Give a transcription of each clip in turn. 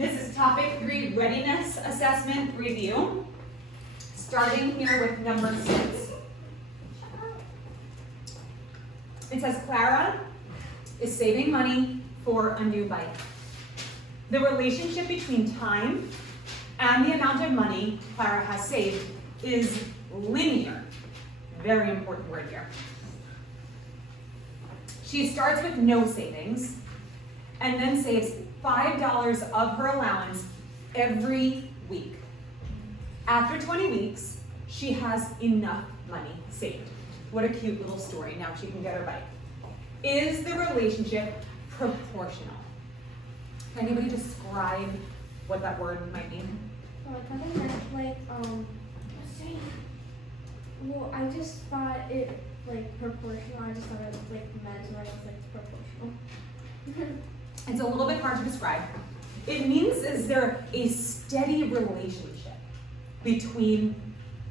This is topic 3, readiness assessment review. Starting here with number 6. It says Clara is saving money for a new bike. The relationship between time and the amount of money Clara has saved is linear. Very important word here. She starts with no savings and then saves $5 of her allowance every week. After 20 weeks, she has enough money saved. What a cute little story. Now she can get her bike. Is the relationship proportional? Can anybody describe what that word might mean? Well, I kind of meant well, I just thought it proportional. I just thought it meant when it's proportional. It's a little bit hard to describe. It means is there a steady relationship between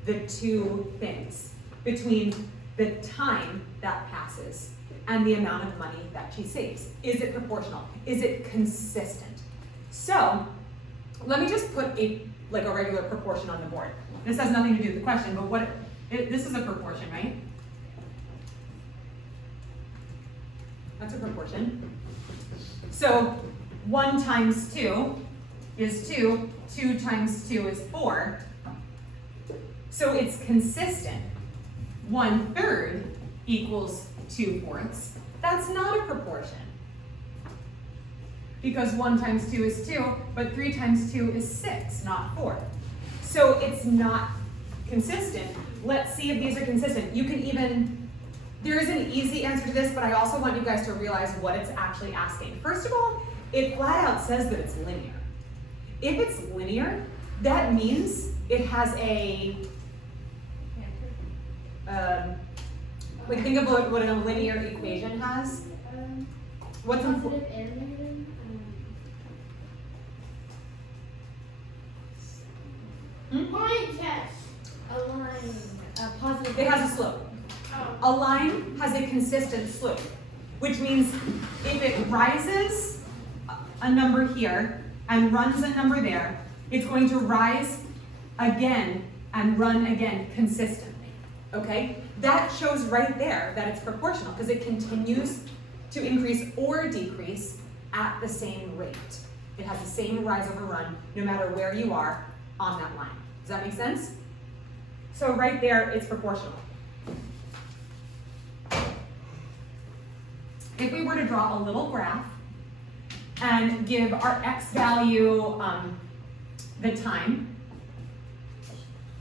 the two things, between the time that passes and the amount of money that she saves. Is it proportional? Is it consistent? So let me just put a regular proportion on the board. This has nothing to do with the question, but this is a proportion, right? That's a proportion. So 1 times 2 is 2, 2 times 2 is 4. So it's consistent. 1/3 equals 2/4. That's not a proportion. Because 1 times 2 is 2, but 3 times 2 is 6, not 4. So it's not consistent. Let's see if these are consistent. You can even, there is an easy answer to this, but I also want you guys to realize what it's actually asking. First of all, it flat out says that it's linear. If it's linear, that means it has a, think about what a linear equation has. What's important? Positive and negative? Point test. A line. Positive. It has a slope. Oh. A line has a consistent slope, which means if it rises a number here and runs a number there, it's going to rise again and run again consistently, okay? That shows right there that it's proportional because it continues to increase or decrease at the same rate. It has the same rise over run no matter where you are on that line. Does that make sense? So right there, it's proportional. If we were to draw a little graph and give our x value the time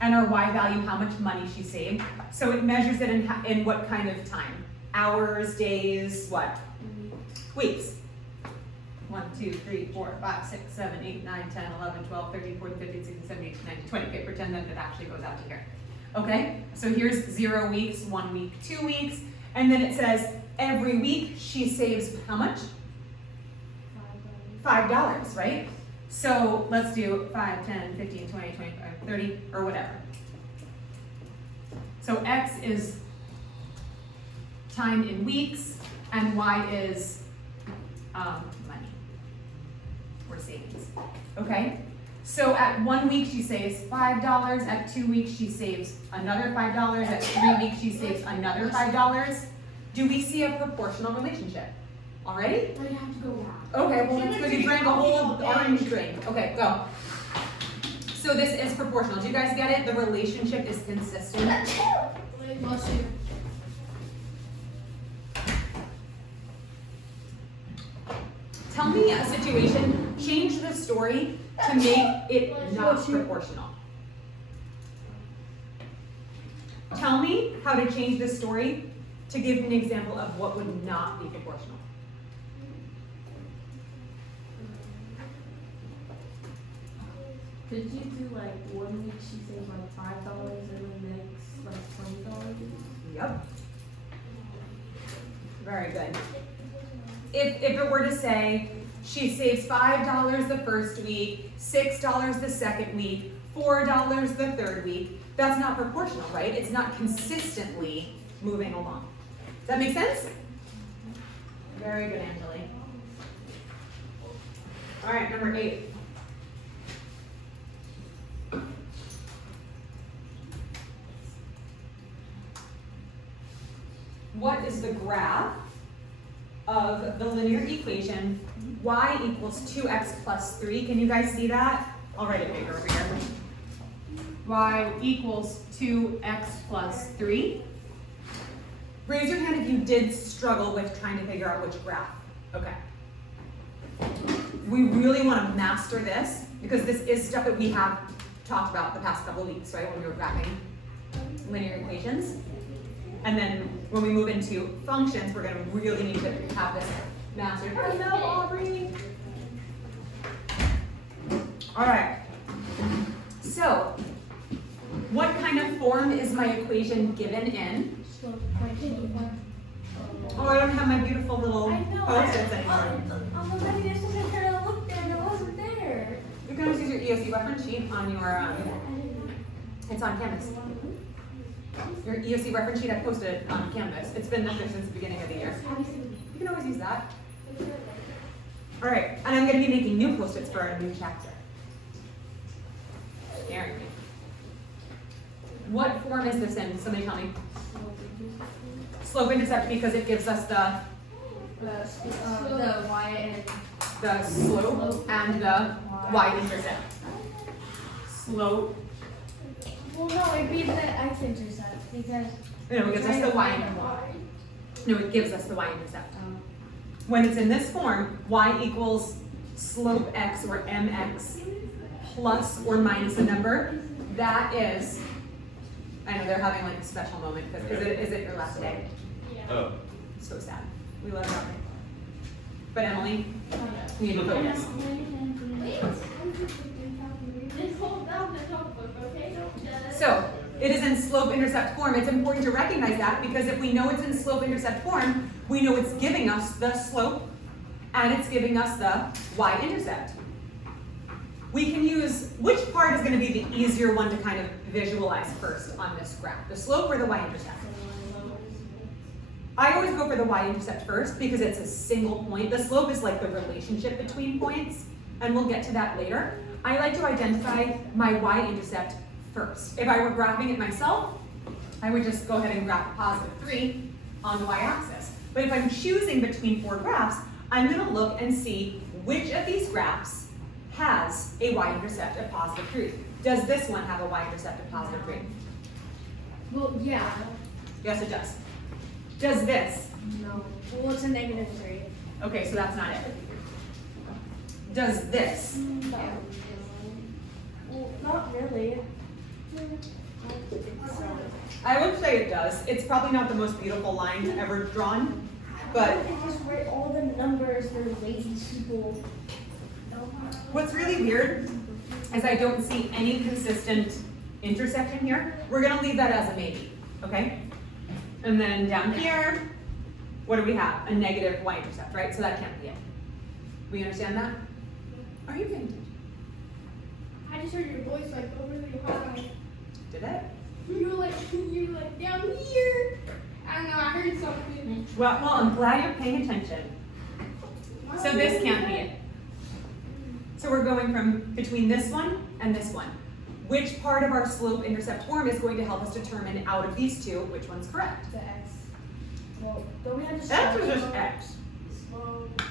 and our y value how much money she saved, so it measures it in what kind of time? Hours, days, what? Weeks. 1, 2, 3, 4, 5, 6, 7, 8, 9, 10, 11, 12, 13, 14, 15, 16, 17, 18, 19, 20. Okay, pretend that it actually goes out to here. Okay, so here's 0 weeks, 1 week, 2 weeks, and then it says every week she saves how much? $5, right? So let's do 5, 10, 15, 20, 25, 30, or whatever. So x is time in weeks, and y is money, or savings, okay? So at 1 week she saves $5, at 2 weeks she saves another $5, at 3 weeks she saves another $5. Do we see a proportional relationship? Already? I have to go back. Okay, well it's because you drank a whole orange drink. Okay, go. So this is proportional. Do you guys get it? The relationship is consistent. Bless you. Tell me a situation, change the story to make it not proportional. Tell me how to change the story to give an example of what would not be proportional. Could you do 1 week she saves $5 and the next $20? Yep. Very good. If it were to say she saves $5 the first week, $6 the second week, $4 the third week, that's not proportional, right? It's not consistently moving along. Does that make sense? Very good, Angeli. All right, number 8. the graph of the linear equation y equals 2x plus 3. Can you guys see that? I'll write it bigger over here. Y equals 2x plus 3. Raise your hand if you did struggle with trying to figure out which graph. Okay. We really want to master this because this is stuff that we have talked about the past couple of weeks, right, when we were graphing linear equations. And then when we move into functions, we're going to really need to have this mastered. Hello, Aubrey. All right. So, what kind of form is my equation given in? Oh, I don't have my beautiful little post-its anymore. On the very next one, I tried to look there and it wasn't there. You can always use your EOC reference sheet on your, it's on Canvas. Your EOC reference sheet, I posted it on Canvas. It's been there since the beginning of the year. You can always use that. All right, and I'm going to be making new post-its for our new chapter. Scaring me. What form is this in? Somebody tell me. Slope-intercept because it gives us the y and the slope and the y-intercept. Slope. Well, no, it'd be the x-intercept because. No, it gives us the y. No, it gives us the y-intercept. When it's in this form, y equals slope x or mx plus or minus a number. That is, I know they're having like a special moment because is it your last day? Oh. So sad. We love you. But Emily, you need to focus. So, it is in slope-intercept form. It's important to recognize that because if we know it's in slope-intercept form, we know it's giving us the slope and it's giving us the y-intercept. We can use, which part is going to be the easier one to kind of visualize first on this graph? The slope or the y-intercept? I always go for the y-intercept first because it's a single point. The slope is like the relationship between points, and we'll get to that later. I like to identify my y-intercept first. If I were graphing it myself, I would just go ahead and graph a positive 3 on the y-axis. But if I'm choosing between 4 graphs, I'm going to look and see which of these graphs has a y-intercept of positive 3. Does this one have a y-intercept of positive 3? well, yeah. Yes, it does. Does this? No. Well, it's a -3. Okay, so that's not it. Does this? No. Well, not really. I would say it does. It's probably not the most beautiful line ever drawn, but I just write all the numbers for lazy people. what's really weird is I don't see any consistent intersection here. We're gonna leave that as a maybe, okay? And then down here, what do we have? A negative y-intercept, right? So that can't be it. We understand that? Are you paying attention? I just heard your voice like over really high. Did it? You were like down here. I don't know. I heard something. Well, I'm glad you're paying attention. So this can't be it. So we're going from between this one and this one. Which part of our slope-intercept form is going to help us determine out of these two which one's correct? The x. Well, don't we have to X is just x. Slope.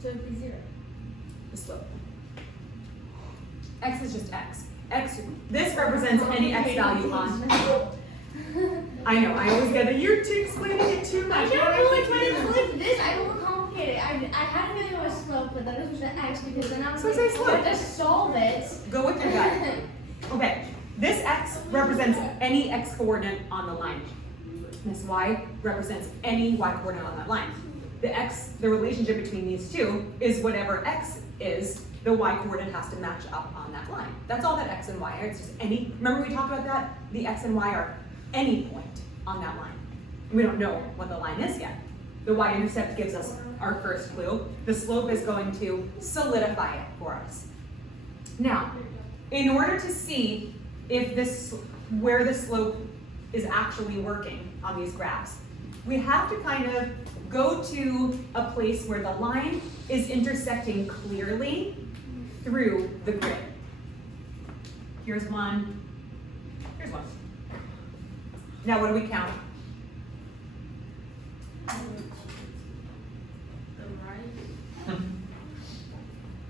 So it'd be 0. The slope. X is just x. X. This represents any x value on. I know. I always get that you're explaining it too much. I can't really try to flip this. I don't complicate it. I had to think it was slope, but then it was the x because then I was So like, say slope. just solve it. Go with your gut. Okay. This x represents any x coordinate on the line. This y represents any y coordinate on that line. The relationship between these two is whatever x is, the y coordinate has to match up on that line. That's all that x and y are. It's just any, remember we talked about that? The x and y are any point on that line. We don't know what the line is yet. The y-intercept gives us our first clue. The slope is going to solidify it for us. Now, in order to see if where the slope is actually working on these graphs, we have to kind of go to a place where the line is intersecting clearly through the grid. Here's one. Here's one. Now what do we count?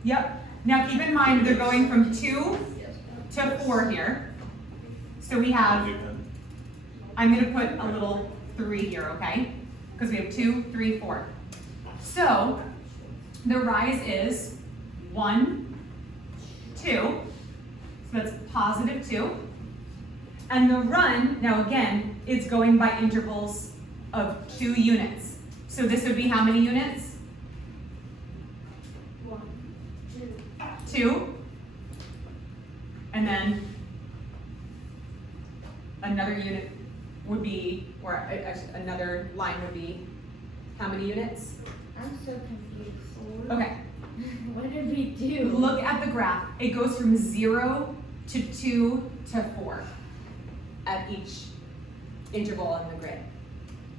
Yep. Now keep in mind they're going from 2 to 4 here. So we have, I'm going to put a little 3 here, okay? Because we have 2, 3, 4. So the rise is 1, 2. So that's positive 2. And the run, now again, it's going by intervals of 2 units. So this would be how many units? 2. And then another unit would be, or another line would be, how many units? I'm so confused. Okay. What did we do? Look at the graph. It goes from 0 to 2 to 4 at each interval in the grid.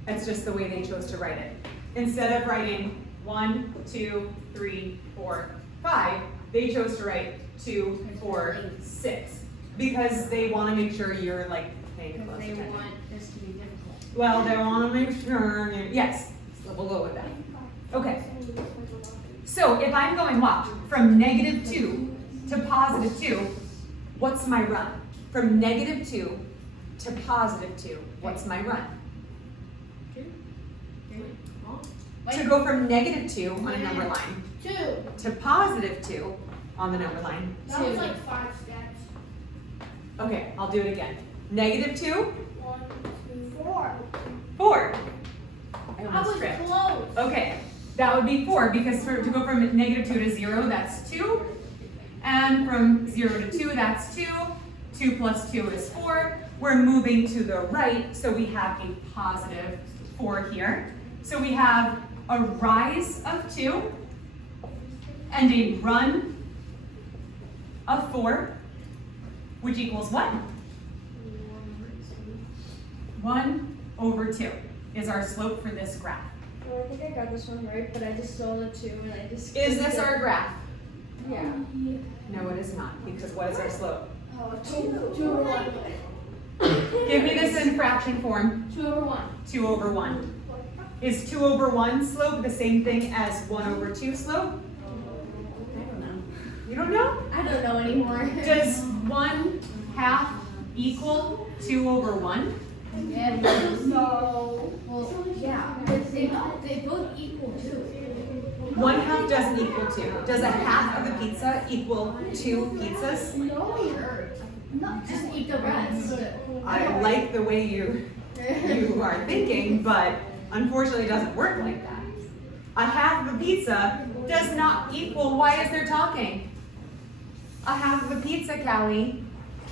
That's just the way they chose to write it. Instead of writing 1, 2, 3, 4, 5, they chose to write 2, 4, 6 because they want to make sure you're like paying close attention. They want this to be difficult. Well, they want to make sure. Yes, so we'll go with that. Okay. So if I'm going what? From negative 2 to positive 2, what's my run? From negative 2 to positive 2, what's my run? To go from negative 2 on a number line 2. to positive 2 on the number line. That was like 5 steps. Okay, I'll do it again. Negative 2, 1, 2, 4. 4. I I almost was tripped. close. Okay, that would be 4 because to go from negative 2 to 0, that's 2. And from 0 to 2, that's 2. 2 plus 2 is 4. We're moving to the right, so we have a positive 4 here. So we have a rise of 2 and a run of 4, which equals what? 1 over 2 is our slope for this graph. Well, I think I got this one right, but I just saw the 2 and I just. Is this our graph? Yeah. No, it is not, because what is our slope? Oh, 2 over 1. Give me this in fraction form. 2 over 1. 2 over 1. Is 2 over 1 slope the same thing as 1 over 2 slope? I don't know. You don't know? I don't know anymore. Does 1/2 equal 2 over 1? Yeah, No. well, yeah, because they both equal 2. 1/2 doesn't equal 2. Does a half of a pizza equal 2 pizzas? No. Just eat the rest. I like the way you are thinking, but unfortunately it doesn't work like that. A half of a pizza does not equal, why is there talking? A half of a pizza, Callie,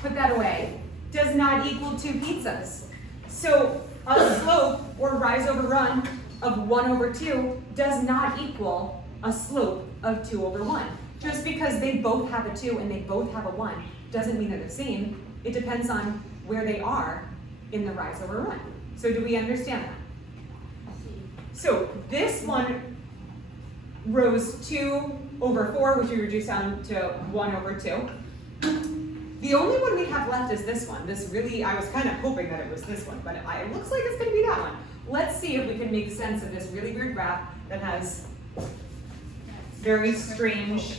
put that away, does not equal 2 pizzas. So a slope or rise over run of 1 over 2 does not equal a slope of 2 over 1. Just because they both have a 2 and they both have a 1 doesn't mean they're the same. It depends on where they are in the rise over run. So do we understand that? So this one rose 2 over 4, which we reduced down to 1 over 2. The only one we have left is this one. This really, I was kind of hoping that it was this one, but it looks like it's going to be that one. Let's see if we can make sense of this really weird graph that has very strange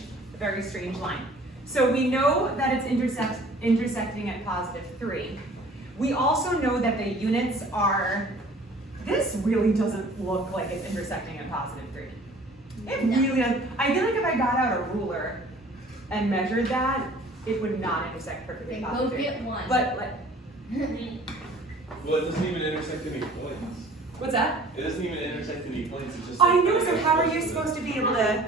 line. So we know that it's intersecting at positive 3. We also know that the units are, this really doesn't look like it's intersecting at positive 3. It really does. I feel like if I got out a ruler and measured that, it would not intersect perfectly They positive both 3. get 1. But like, Well, it doesn't even intersect any points. what's that? It doesn't even intersect any points. It's just. I know, so how are you supposed to be able to?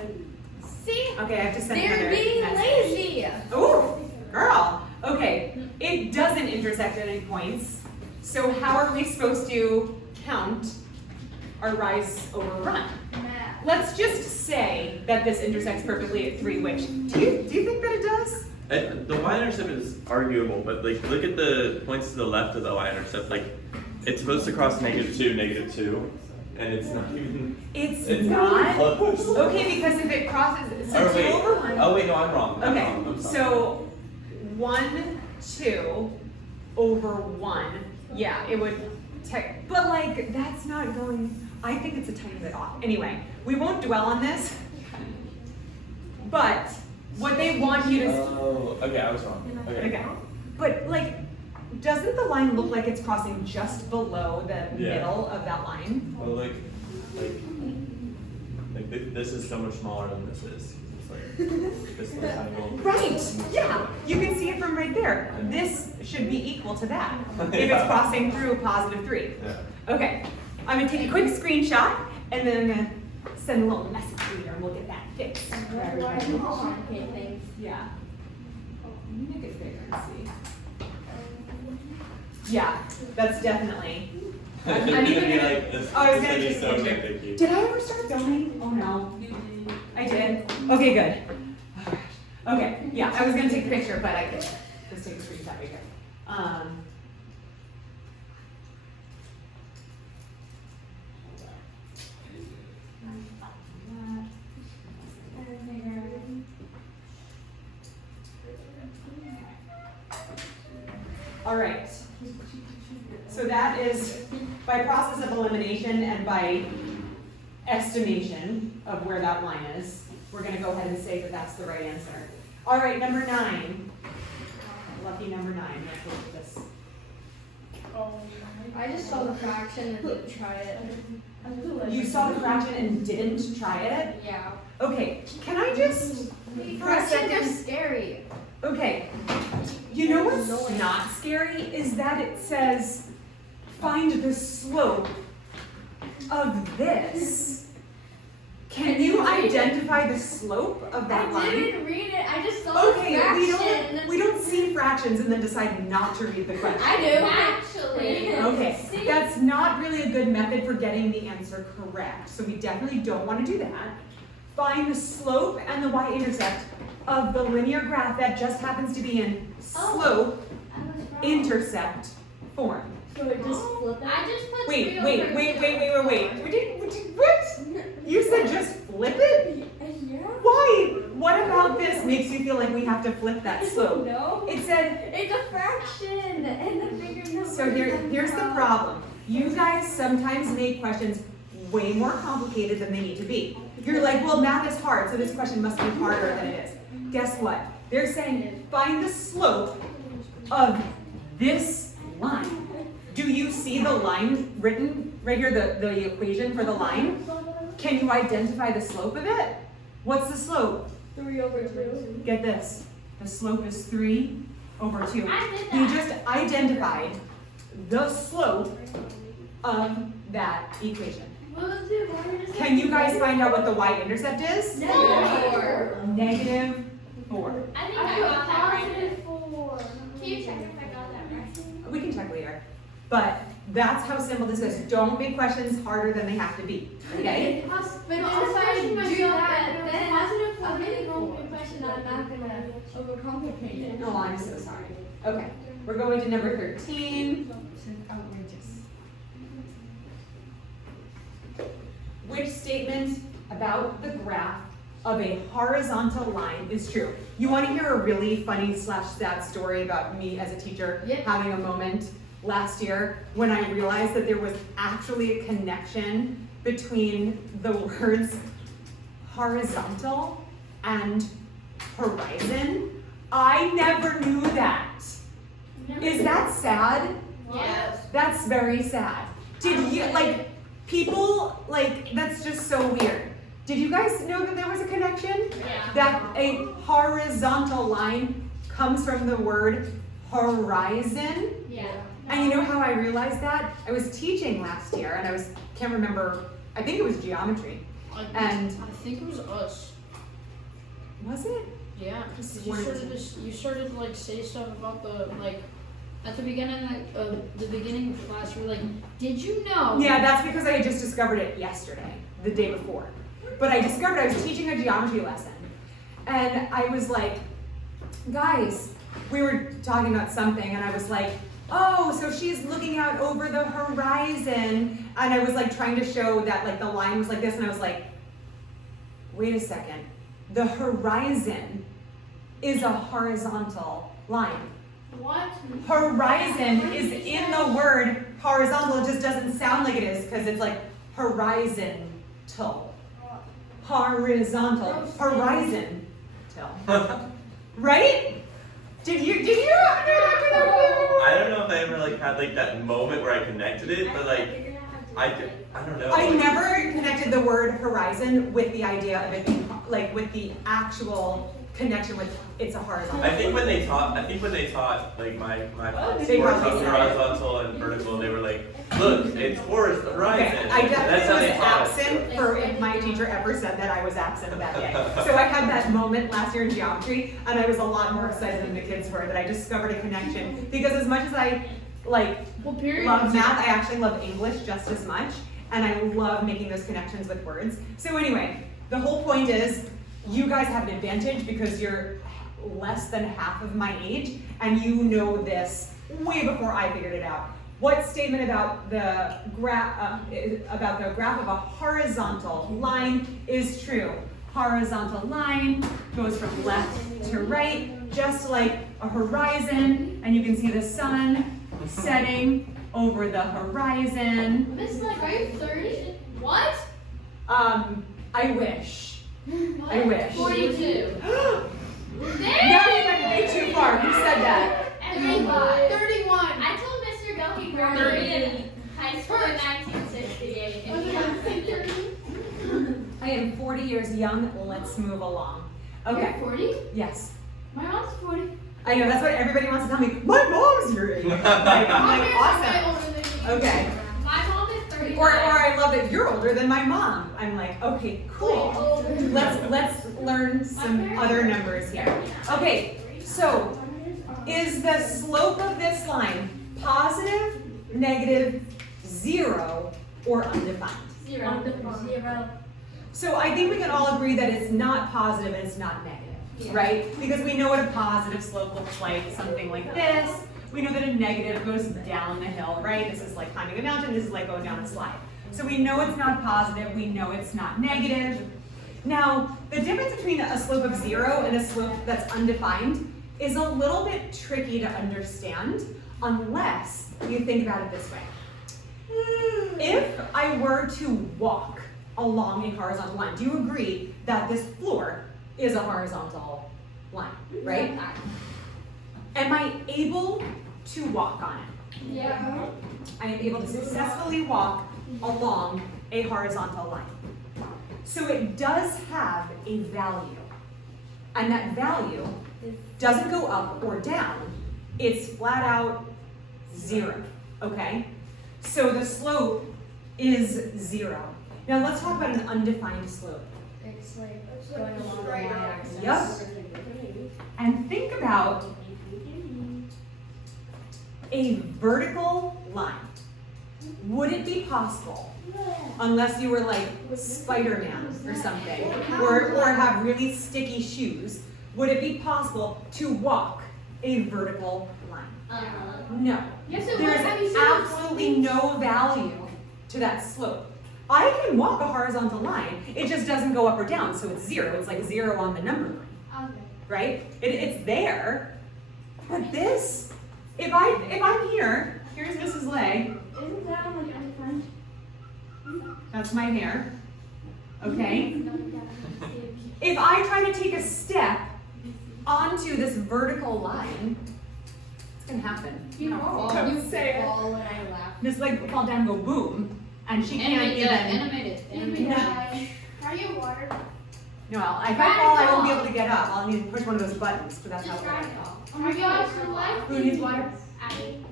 See? Okay, I have to send They're another being message. lazy. Ooh, girl. Okay, it doesn't intersect at any points. So how are we supposed to count our rise over run? Math. Let's just say that this intersects perfectly at 3, which, do you think that it does? The y-intercept is arguable, but like look at the points to the left of the y-intercept. Like it's supposed to cross -2, -2, and it's not even. It's It's not. not close. Okay, because if it crosses, so Oh, 2 wait. over 1. Oh wait, no, I'm wrong. I'm Okay, wrong. I'm sorry. so 1, 2 over 1. Yeah, it would but like that's not going. I think it's a tiny bit off. Anyway, we won't dwell on this, but what they want you to, Oh, okay, I was wrong. okay, but like, doesn't the line look like it's crossing just below the Yeah. middle of that line? Well, like this is so much smaller than this is. It's like this little tiny little. Right, yeah, you can see it from right there. This should be equal to that, if it's Yeah. crossing through +3. Yeah. Okay, I'm gonna take a quick screenshot, and then I'm gonna send a little message reader, and we'll get that fixed. Why do you complicate things? Yeah. Let me make it bigger and see. Yeah, that's definitely. I'm It's gonna even be gonna- like this. Oh, I was it's gonna be take a so picture. nitpicky. Did I ever start filming? Oh no. I did. Okay, good. Oh, gosh. Okay, yeah, I was gonna take a picture, but I could just take a screenshot right here. All right. So that is by process of elimination and by estimation of where that line is. We're gonna go ahead and say that that's the right answer. All right, number 9. Lucky number 9. Let's look at this. I just saw the fraction and didn't try it. You saw the fraction and didn't try it? Yeah. Okay, can I just, for a Fractions are second, scary. okay. You know what's not scary is that it says, find the slope of this. Can you identify the slope of that I line? didn't read it. I just saw Okay, the fraction. we don't see fractions and then decide not to read the question. I do. Actually. Okay, that's not really a good method for getting the answer correct, so we definitely don't want to do that. Find the slope and the y-intercept of the linear graph that just happens to be in slope intercept form. So it just flip it? I just put Wait, 3 wait, over wait, 2. wait, wait, wait, wait. What? You said just flip it? Yeah. Why? What about this makes you feel like we have to flip that slope? No. It said, It's a fraction and the bigger number. so here's the problem. You guys sometimes make questions way more complicated than they need to be. You're like, well, math is hard, so this question must be harder than it is. Guess what? They're saying, find the slope of this line. Do you see the line written right here, the equation for the line? Can you identify the slope of it? What's the slope? 3 over 2. Get this. The slope is 3 over 2. I did You that. just identified the slope of that equation. Can you guys find out what the y-intercept is? Four. Negative 4. I think I got that right. Can you check if I got that right? We can check later. But that's how simple this is. Don't make questions harder than they have to be. Okay? But then if I do that, then positive a really complicated question, I'm not gonna overcomplicate it. Oh, I'm so sorry. Okay, we're going to number 13. Outrageous. Which statement about the graph of a horizontal line is true? You want to hear a really funny / sad story about me as a teacher Yep. having a moment last year when I realized that there was actually a connection between the words horizontal and horizon? I never knew that. Is that sad? Yes. That's very sad. Did you, like, people, like, that's just so weird. Did you guys know that there was a connection? Yeah. That a horizontal line comes from the word horizon? Yeah. And you know how I realized that? I was teaching last year and can't remember, I think it was geometry. And I think it was us. was it? Yeah, Just because you started to like say stuff about the like at the beginning of the beginning of class. You were like, "Did you know?" Yeah, that's because I had just discovered it yesterday, the day before. But I discovered I was teaching a geometry lesson. And I was like, guys, we were talking about something and I was like, oh, so she's looking out over the horizon. And I was like trying to show that like the line was like this and I was like, wait a second. The horizon is a horizontal line. What? Horizon is in the word horizontal. It just doesn't sound like it is because it's like horizontal. Horizontal. Horizontal. Right? Did you? I don't know if I ever like had like that moment where I connected it, but like I don't know. I never connected the word horizon with the idea of it being like with the actual connection with it's a horizontal. I think when they taught like my They course probably of said. horizontal and vertical, they were like, look, it's horizon. Okay, I That's how definitely they was taught us. absent for if my teacher ever said that I was absent that day. So I had that moment last year in geometry, and I was a lot more excited than the kids were that I discovered a connection. Because as much as I like What period? love math, I actually love English just as much, and I love making those connections with words. So anyway, the whole point is you guys have an advantage because you're less than half of my age, and you know this way before I figured it out. What statement about the graph of a horizontal line is true? Horizontal line goes from left to right, just like a horizon, and you can see the sun setting over the horizon. Miss, like, are you 30? What? I wish. I wish. 42. Now you went way too far. Who said that? And 31. I told Mr. Bell he graduated in high school in 1968. And he was I am 40 years young. Let's move along. Okay. 40? Yes. My mom's 40. I know, that's what everybody wants to tell me. My mom's your age. I'm like, awesome. Okay. My mom is 30. Or I love that you're older than my mom. I'm like, okay, cool. Let's learn some other numbers here. Okay, so is the slope of this line positive, negative, 0, or undefined? Zero. So I think we can all agree that it's not positive and it's not negative, right? Because we know what a positive slope looks like, something like this. We know that a negative goes down the hill, right? This is like climbing a mountain, this is like going down a slide. So we know it's not positive, we know it's not negative. Now, the difference between a slope of 0 and a slope that's undefined is a little bit tricky to understand unless you think about it this way. If I were to walk along a horizontal line, do you agree that this floor is a horizontal line, right? Am I able to walk on it? Yeah. I am able to successfully walk along a horizontal line. So it does have a value. And that value doesn't go up or down. It's flat out 0, okay? So the slope is 0. Now let's talk about an undefined slope. It's like going along the y-axis. Yep. And think about a vertical line. Would it be possible, unless you were like Spider-Man or something, or have really sticky shoes, would it be possible to walk a vertical line? No. Yes, it would. Have you There's seen the absolutely no value to that slope. I can walk a horizontal line, it just doesn't go up or down, so it's 0. It's like 0 on the number line, Okay. right? It's there, but this, if I'm here, here's Mrs. Leg, Isn't that like undefined? that's my hair, okay? If I try to take a step onto this vertical line, it's gonna happen. You fall. You say fall when I laugh. This leg will fall down and go boom, and she can't Animate, even. animate it. Animate it. Try your water. No, if I fall, I won't be able to get up. I'll need to push one of those buttons, but that's Just not try what it. I fall. Are you out for life? Who needs water? Abby.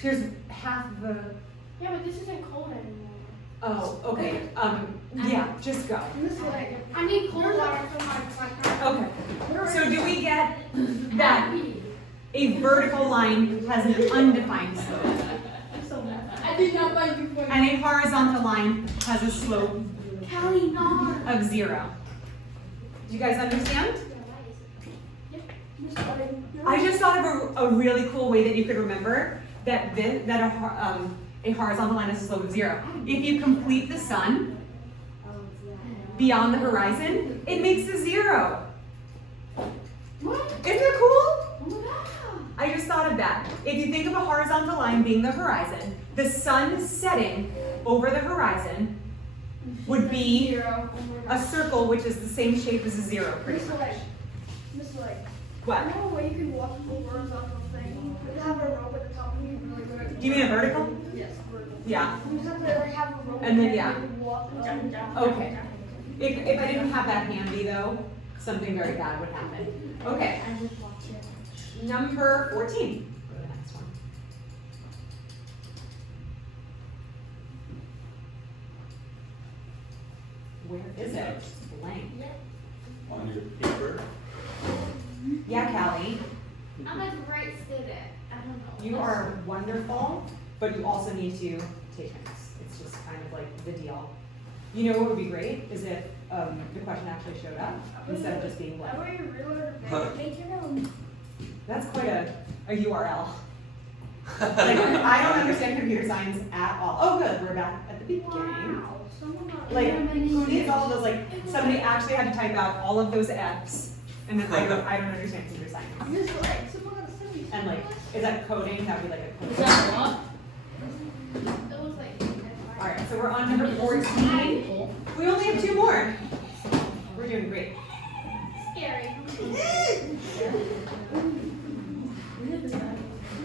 Here's half of the. Yeah, but this isn't cold anymore. Oh, okay. Yeah, just go. This way. I need cold water for my car. Okay. So do we get that a vertical line has an undefined slope, I did not buy you for and a horizontal line has a slope Callie, no. of 0? Do you guys understand? I just thought of a really cool way that you could remember that a horizontal line has a slope of 0. If you complete the sun beyond the horizon, it makes a 0. What? Isn't it cool? Oh my god. I just thought of that. If you think of a horizontal line being the horizon, the sun setting over the horizon, would be 0. a circle, which is the same shape as a 0, pretty much. Mr. Lake, What? you know a way you can walk the horizontal thing? You have a rope at the top and you can really go. Do you mean a vertical? Yes, vertical. Yeah. You just have to like have a rope And then, and yeah. you can walk up and down. Okay. If I didn't have that handy though, something very bad would happen. Okay. I just walked it. Number 14. Go to the next one. Where is it? It's blank. On your paper. Yeah, Callie. I'm a great student. I don't know. You are wonderful, but you also need to take notes. It's just kind of like the deal. You know what would be great is if the question actually showed up instead of just being blank. That way you really make your own. That's quite a URL. Like, I don't understand computer science at all. Oh, good, we're back at the beginning. Wow. Someone got Like, who needs all of those? Like, somebody actually had to type out all of those F's, and then I don't understand computer science. Mr. Lake, someone got to send me. And like, is that coding? That would be like a Is coding. that what? It was like. All right, so we're on number 14. We only have 2 more. We're doing great. Scary.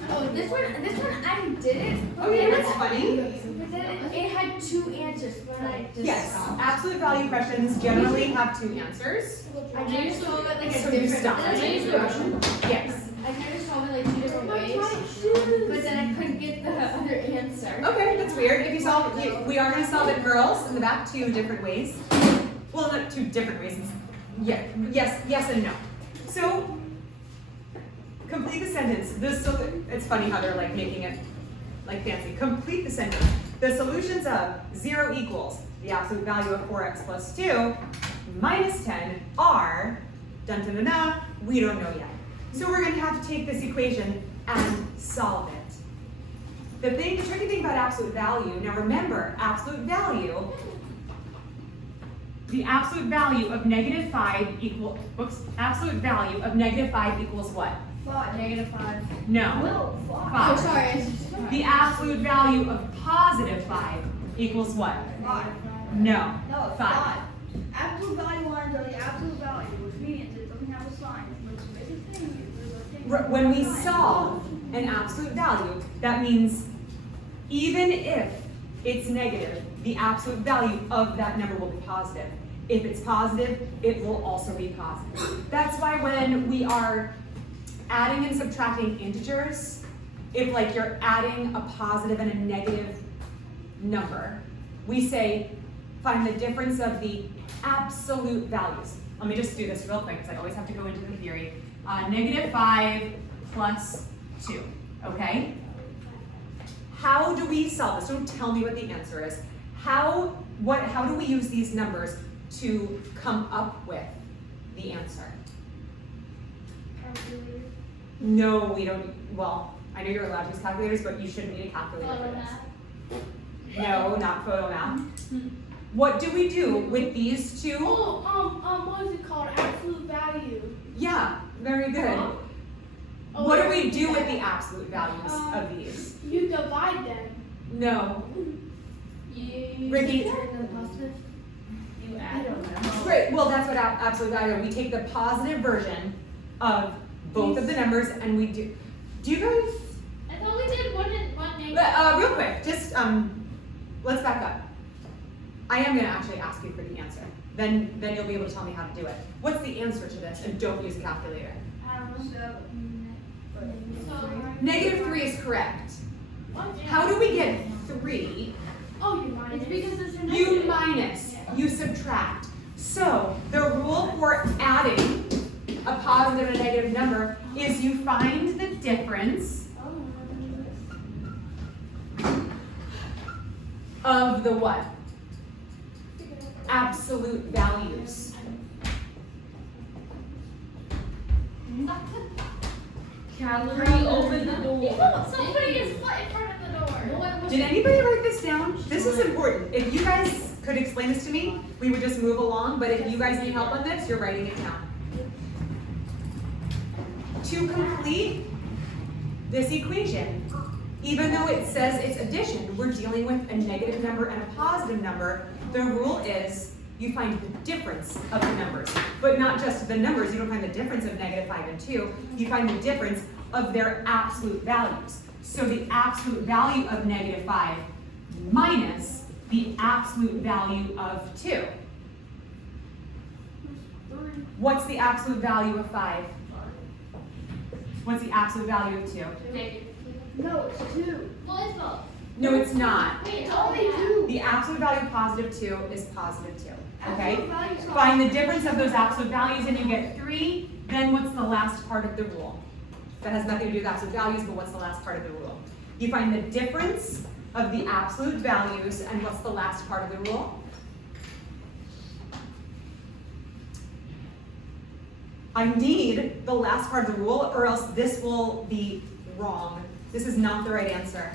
Oh, this one I did it. Okay, that's funny. But then it had 2 answers, but I just Yes, absolute value questions generally have 2 answers. I kind of solved it like So a you different. stop. Can I use the Russian? Yes. I kind of solved it like 2 different ways, but then I couldn't get the other answer. Okay, that's weird. If you solve it, we are going to solve it, girls, in the back 2 different ways. Well, not 2 different ways. Yeah, yes and no. So, complete the sentence. It's funny how they're like making it like fancy. Complete the sentence. The solutions of 0 equals the absolute value of 4x plus 2 minus 10 are dun dun dun dun. We don't know yet. So we're going to have to take this equation and solve it. The tricky thing about absolute value, now remember, absolute value, the absolute value of -5 equals, absolute value of -5 equals what? 5. -5. No. No, 5. 5. Oh, sorry. The absolute value of +5 equals what? 5. No. No, 5. Absolute value lines are the absolute value, which means it doesn't have a sign. It's a basic thing. There's a thing. When we Sign. solve an absolute value, that means even if it's negative, the absolute value of that number will be positive. If it's positive, it will also be positive. That's why when we are adding and subtracting integers, if like you're adding a positive and a negative number, we say find the difference of the absolute values. Let me just do this real quick because I always have to go into the theory. -5 plus 2, okay? How do we solve this? Don't tell me what the answer is. How do we use these numbers to come up with the answer? Calculator. No, we don't. Well, I know you're allowed to use calculators, but you shouldn't need a calculator for Photo this. math. No, not photo math. What do we do with these 2? What is it called? Absolute value. Yeah, very good. What do we do with the absolute values of these? You divide them. No. You. Ricky? You I add. don't know. Great, well, that's what absolute value, we take the positive version of both of the numbers and we do you guys, I thought we did one negative. real quick, just, let's back up. I am gonna actually ask you for the answer. Then you'll be able to tell me how to do it. What's the answer to this? And don't use a calculator. -3 is correct. How do we get 3? Oh, you minus. It's because it's a You negative. minus, you subtract. So the rule for adding a positive and a negative number is you find the difference of the what? Absolute values. Calorie, open the door. Somebody is put in front of the door. Did anybody write this down? This is important. If you guys could explain this to me, we would just move along, but if you guys need help on this, you're writing it down. To complete this equation, even though it says it's addition, we're dealing with a negative number and a positive number. the rule is you find the difference of the numbers, but not just the numbers. You don't find the difference of -5 and 2. You find the difference of their absolute values. So the absolute value of -5 minus the absolute value of 2. What's the absolute value of 5? What's the absolute value of 2? No, it's 2. Well, it's both. No, it's not. Wait, It's it's only only 2. The absolute value of +2 is +2. Okay? Absolute value's Find the difference of those absolute values and you get 3. Then what's the last part of the rule? That has nothing to do with absolute values, but what's the last part of the rule? You find the difference of the absolute values and what's the last part of the rule? I need the last part of the rule or else this will be wrong. This is not the right answer.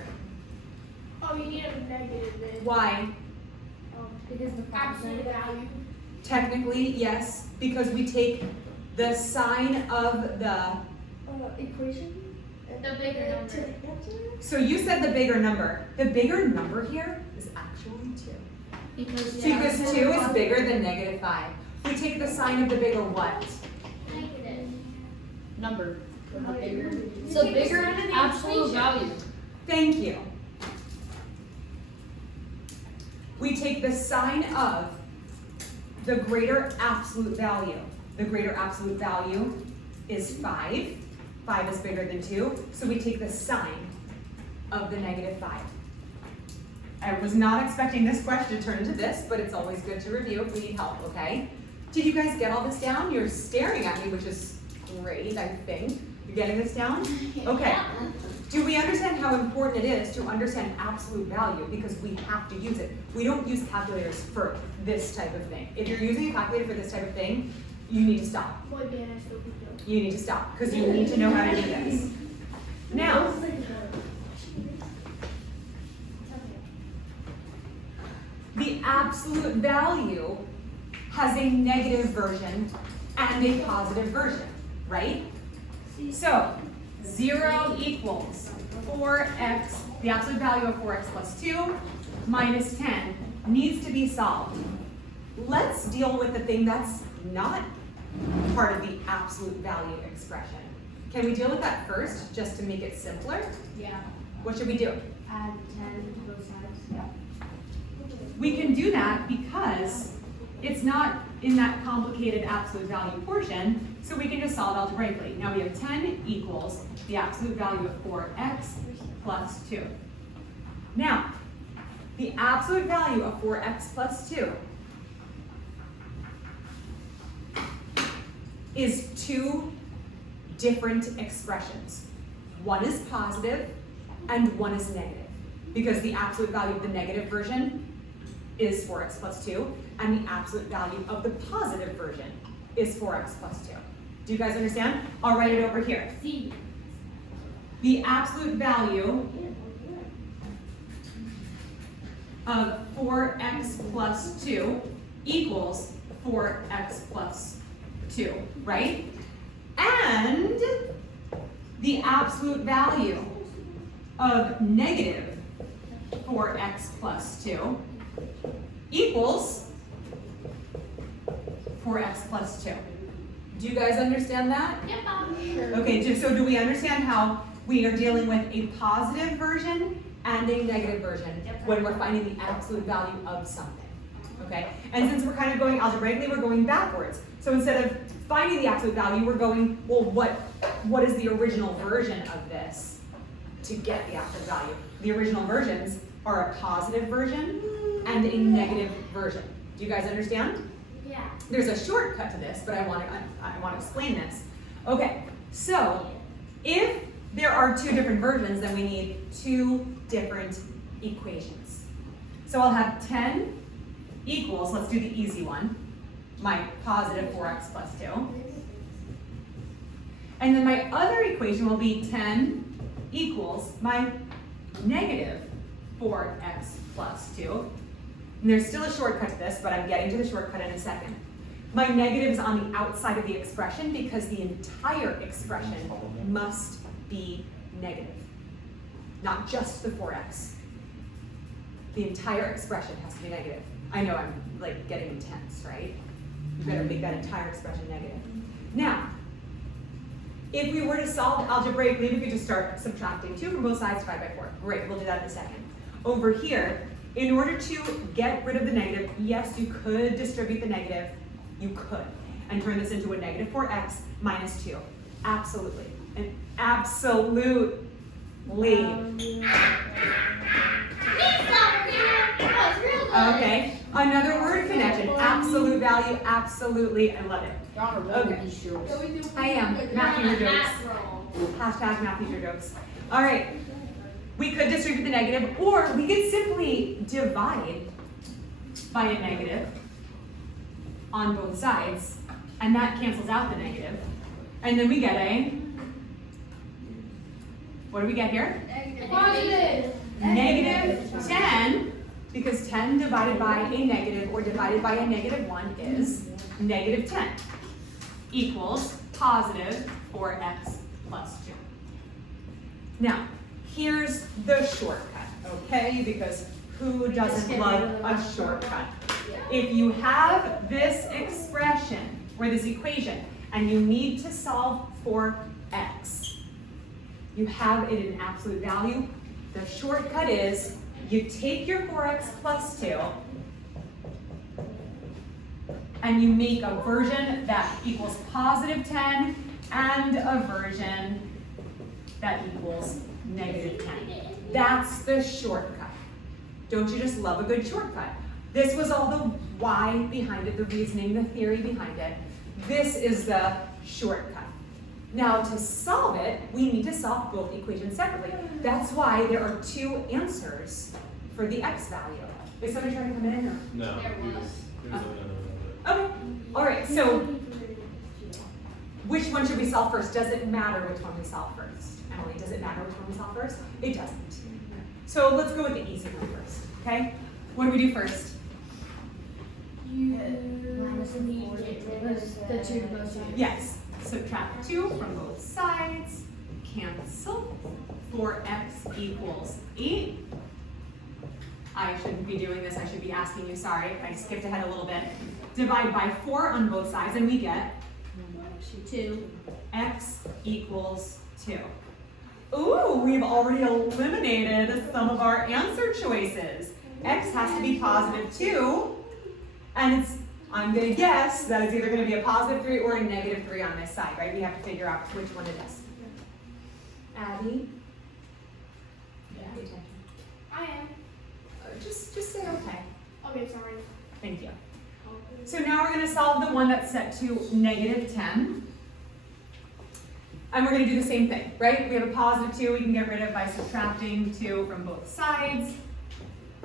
Oh, you need a negative then. Why? Because the absolute value. Technically, yes, because we take the sign of the, Equation. The bigger To number. the answer. so you said the bigger number. The bigger number here is actually 2. Because Because 2 is bigger than -5. We take the sign of the bigger what? Negative. number. Oh, Bigger. It's You a take the bigger sign of the absolute equation. value. Thank you. We take the sign of the greater absolute value. The greater absolute value is 5. 5 is bigger than 2, so we take the sign of the -5. I was not expecting this question to turn into this, but it's always good to review if we need help, okay? Did you guys get all this down? You're staring at me, which is great, I think. You're getting this down? Okay. Do we understand how important it is to understand absolute value? Because we have to use it. We don't use calculators for this type of thing. If you're using a calculator for this type of thing, you need to stop. Boy, Dan, I still could go. You need to stop, because you need to know how to do this. Now, the absolute value has a negative version and a positive version, right? So, 0 equals 4x, the absolute value of 4x plus 2 minus 10 needs to be solved. Let's deal with the thing that's not part of the absolute value expression. Can we deal with that first, just to make it simpler? Yeah. What should we do? Add 10 to both sides. We can do that because it's not in that complicated absolute value portion, so we can just solve algebraically. Now we have 10 equals the absolute value of 4x plus 2. Now, the absolute value of 4x plus 2 is 2 different expressions. One is positive and one is negative, because the absolute value of the negative version is 4x plus 2, and the absolute value of the positive version is 4x plus 2. Do you guys understand? I'll write it over here. C. The absolute value of 4x plus 2 equals 4x plus 2, right? And the absolute value of negative 4x plus 2 equals 4x plus 2. Do you guys understand that? Yep. Sure. Okay, so do we understand how we are dealing with a positive version and a negative version when we're finding the absolute value of something? Okay, and since we're kind of going algebraically, we're going backwards. So instead of finding the absolute value, we're going, well, what is the original version of this to get the absolute value? The original versions are a positive version and a negative version. Do you guys understand? Yeah. There's a shortcut to this, but I want to explain this. Okay, so if there are 2 different versions, then we need 2 different equations. So I'll have 10 equals, let's do the easy one, my positive 4x plus 2. And then my other equation will be 10 equals my negative 4x plus 2. And there's still a shortcut to this, but I'm getting to the shortcut in a second. My negative is on the outside of the expression because the entire expression must be negative, not just the 4x. The entire expression has to be negative. I know I'm like getting intense, right? You better make that entire expression negative. Now, if we were to solve algebraically, we could just start subtracting 2 from both sides, divide by 4. Great, we'll do that in a second. Over here, in order to get rid of the negative, yes, you could distribute the negative, you could, and turn this into a negative 4x minus 2. Absolutely, and absolutely. Okay, another word connection, absolute value, absolutely, I love it. Okay. I am, math teacher jokes. Hashtag math teacher jokes. All right, we could distribute the negative, or we could simply divide by a negative on both sides, and that cancels out the negative. And then we get a, what do we get here? Negative 10, because 10 divided by a negative or divided by a negative 1 is negative 10 equals positive 4x plus 2. Now, here's the shortcut, okay? Because who doesn't love a shortcut? If you have this expression or this equation and you need to solve for x, you have it in absolute value. The shortcut is you take your 4x plus 2 and you make a version that equals positive 10 and a version that equals negative 10. That's the shortcut. Don't you just love a good shortcut? This was all the why behind it, the reasoning, the theory behind it. This is the shortcut. Now to solve it, we need to solve both equations separately. That's why there are 2 answers for the x value. Is somebody trying to come in or? No. Okay, all right, so which one should we solve first? Does it matter which one we solve first? Emily, does it matter which one we solve first? It doesn't. So let's go with the easy one first, okay? What do we do first? The 2 to both sides. Yes, subtract 2 from both sides, cancel, 4x equals 8. I shouldn't be doing this, I should be asking you, sorry, I skipped ahead a little bit. Divide by 4 on both sides and we get 2. X equals 2. Ooh, we've already eliminated some of our answer choices. X has to be positive 2, and I'm gonna guess that it's either gonna be a positive 3 or a negative 3 on this side, right? We have to figure out which one it is. Abby? Yeah. I am. Just say okay. Okay, sorry. Thank you. So now we're going to solve the one that's set to negative 10. And we're going to do the same thing, right? We have a positive 2 we can get rid of by subtracting 2 from both sides.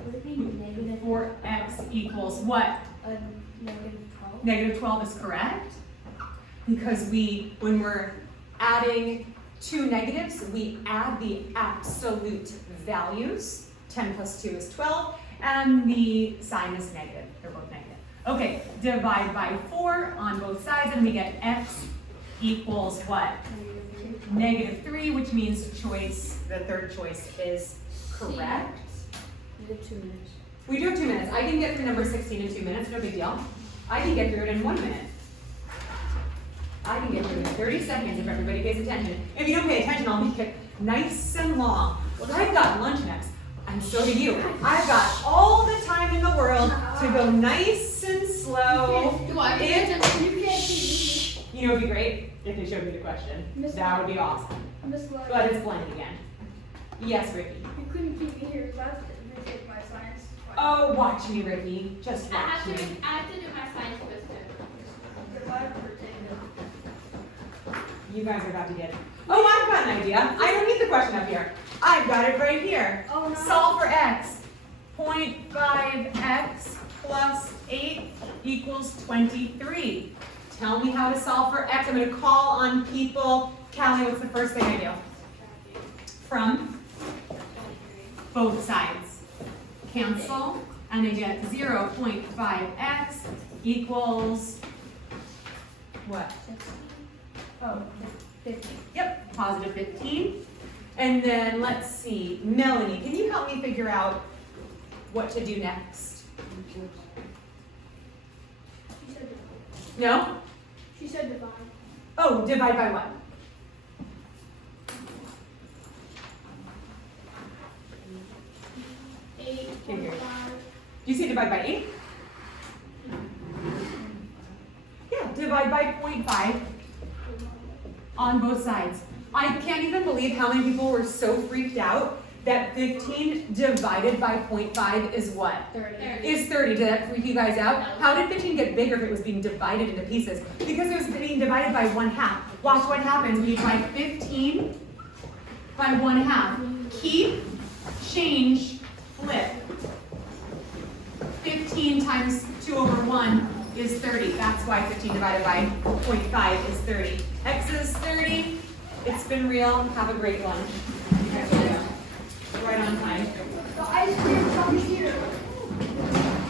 Would it be negative 4x equals what? negative 12? Negative 12 is correct. Because when we're adding 2 negatives, we add the absolute values. 10 plus 2 is 12, and the sign is negative. They're both negative. Okay, divide by 4 on both sides, and we get x equals what? Negative 3, which means the third choice is correct. We have 2 minutes. We do have 2 minutes. I can get through number 16 in 2 minutes, no big deal. I can get through it in 1 minute. I can get through it in 30 seconds if everybody pays attention. If you don't pay attention, I'll make it nice and long. Well, I've got lunch next. And so do you. I've got all the time in the world to go nice and slow. You can't see me. You know, it'd be great if they showed me the question. That would be awesome. Miss Love, But it's blank again. Yes, Ricky. you couldn't keep me here because I have to retake my science. Oh, watch me, Ricky. Just I watch have me. to do my science quiz too. Because I have to retake it. You guys are about to get it. Oh, I've got an idea. I don't need the question up here. I've got it right here. Oh, no. Solve for x. 0.5x plus 8 equals 23. Tell me how to solve for x. I'm going to call on people. Callie, what's the first thing I do? From both sides. Cancel, and I get 0.5x equals what? Oh, 15. Yep, positive 15. And then let's see, Melanie, can you help me figure out what to do next? She said divide. No? She said divide. Oh, divide by what? Eight Here, here. point five. Do you say divide by 8? Yeah, divide by 0.5 on both sides. I can't even believe how many people were so freaked out that 15 divided by 0.5 is what? 30. Is 30. Did that freak you guys out? How did 15 get bigger if it was being divided into pieces? Because it was being divided by 1/2. Watch what happens when you divide 15 by 1/2. Keep, change, flip. 15 times 2 over 1 is 30. That's why 15 divided by 0.5 is 30. X is 30. It's been real. Have a great one.